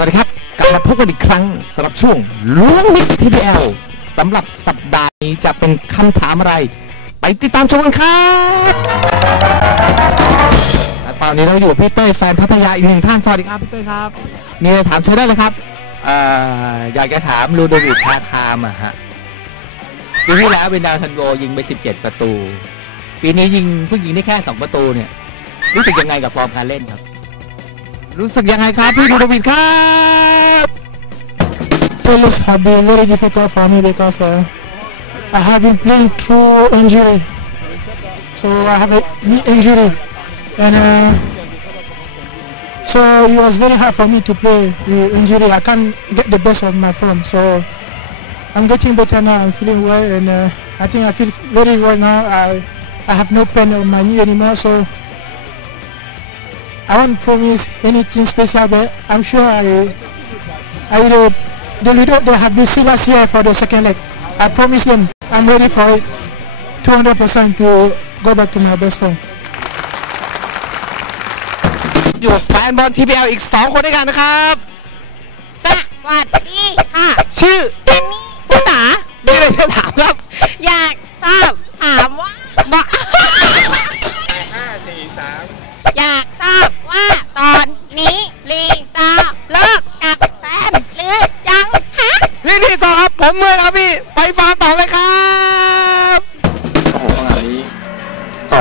สวัสดีครับ กลับมาพบกันอีกครั้งสำหรับช่วงล้วงลึก TPL สำหรับสัปดาห์นี้จะเป็นคำถามอะไร ไปติดตามชมกันครับตอนนี้เราอยู่กับพี่เต้ยแฟนพัทยาอีกหนึ่งท่าน สวัสดีครับพี่เต้ยครับ มีอะไรถามเชิญได้เลยครับอ่าอยากจะถามลูโดวิดทาคามอะฮะปีที่แล้วเป็นดาวซันโวยิงไป 17 ประตู ปีนี้ยิงเพิ่งยิงได้แค่ 2 ประตูเนี่ยรู้สึกยังไงกับฟอร์มการเล่นครับ รู้สึกยังไงครับพี่ดูดวิดครับ Fellas have been very difficult for me because uh, I have been playing through injury. So I have a knee injury, and uh, so it was very hard for me to play with injury. I can't get the best of my form. So I'm getting better now. I'm feeling well, and uh, I think I feel very well now. I I have no pain on my knee anymore. So I won't promise anything special, but I'm sure I I will. Uh, the leader they have been serious here for the second leg. I promise them I'm ready for it 200% to go back to my best form. อยู่กับแฟนบอล TPL อีก 2 คนด้วยกันนะครับ สวัสดีค่ะ ชื่อเจนนี่ผู้จ๋ามีอะไรจะถามครับ อยากทราบถามว่าว่าอยากทราบ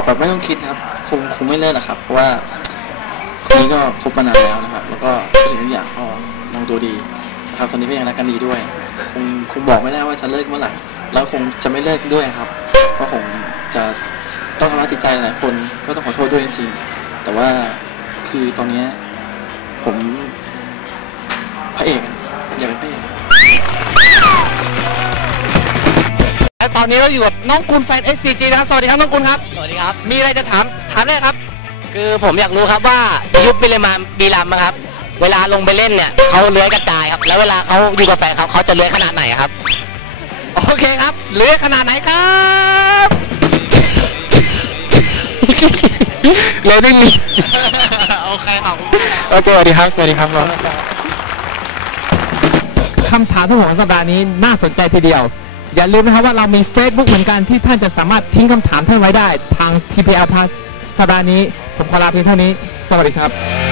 แบบไม่ต้องคิดนะครับคงคงไม่เลิกหรอกครับเพราะว่าคนนี้ก็คบมานานแล้วนะครับ แล้วก็ทุกสิ่งทุกอย่างก็ลงตัวดีนะครับตอนนี้ก็ยังรักกันดีด้วย คงคงบอกไม่ได้ว่าจะเลิกเมื่อไหร่แล้วคงจะไม่เลิกด้วยครับ ก็คงจะต้องทำร้ายจิตใจหลายคนก็ต้องขอโทษด้วยจริงๆแต่ว่าคือตอนนี้ผมพระเอก อนนี้เราอยู่กับน้องกุลแฟน SCG นะครับสวัสดีครับน้องกุลครับ สวัสดีครับ มีอะไรจะถามถามได้ครับ คือผมอยากรู้ครับว่ายุคบิเลมานบีรัมอะครับ เวลาลงไปเล่นเนี่ยเขาเลื้อยกระจายครับ แล้วเวลาเขาอยู่กับแฟนเขาเขาจะเลื้อยขนาดไหนครับ โอเคครับเหลือขนาดไหนครับเลยไม่มีโอเคครับโอเคสวัสดีครับสวัสดีครับคำถามทั้งหมดของสัปดาห์นี้น่าสนใจทีเดียว อย่าลืมนะครับว่าเรามี Facebook เหมือนกันที่ท่านจะสามารถทิ้งคำถามท่านไว้ได้ทาง TPL Plus สัปดาห์นี้ ผมขอลาเพียงเท่านี้ สวัสดีครับ